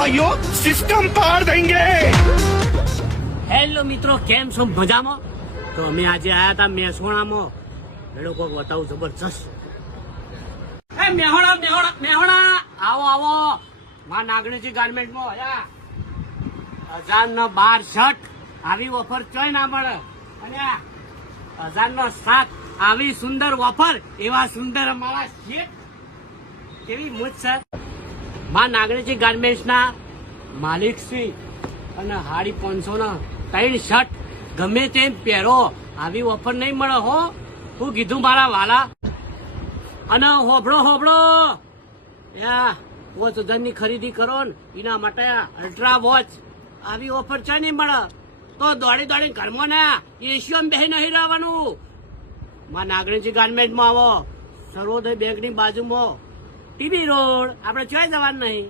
भाइयों सिस्टम पार देंगे। હેલો મિત્રો, કેમ છો? મજામાં? તો અમે આજે આયા હતા મહેસાણામાં. મેળો કોક બતાવું જબરજસ્ત. એ મેહોણા મેહોણા મેહોણા આવો આવો માં નાગણીજી ગાર્મેન્ટમાં આયા 1012 શર્ટ આવી ઓફર ચોય ના મળે. અને 1007 આવી સુંદર ઓફર, એવા સુંદર અમારા શેઠ કેવી મૂછ છે. માં નાગણીજી ગાર્મેન્ટ્સ ના માલિક શ્રી અને 550 ના 3 શર્ટ ગમે તેમ પહેરો, આવી ઓફર નહીં મળે હો. હું કીધું મારા વાલા. અને હોબળો 5000 ની ખરીદી કરો ને એના માટે અલ્ટ્રા વોચ આવી ઓફર છે નહીં મળે તો દોડી ઘરમાં ને એશિયામાં બેસી નહીં રહેવાનું. માં નાગણીજી ગાર્મેન્ટમાં આવો, સર્વોદય બેંકની બાજુમાં, ટીબી રોડ. આપણે ચોય જવાનું નહીં.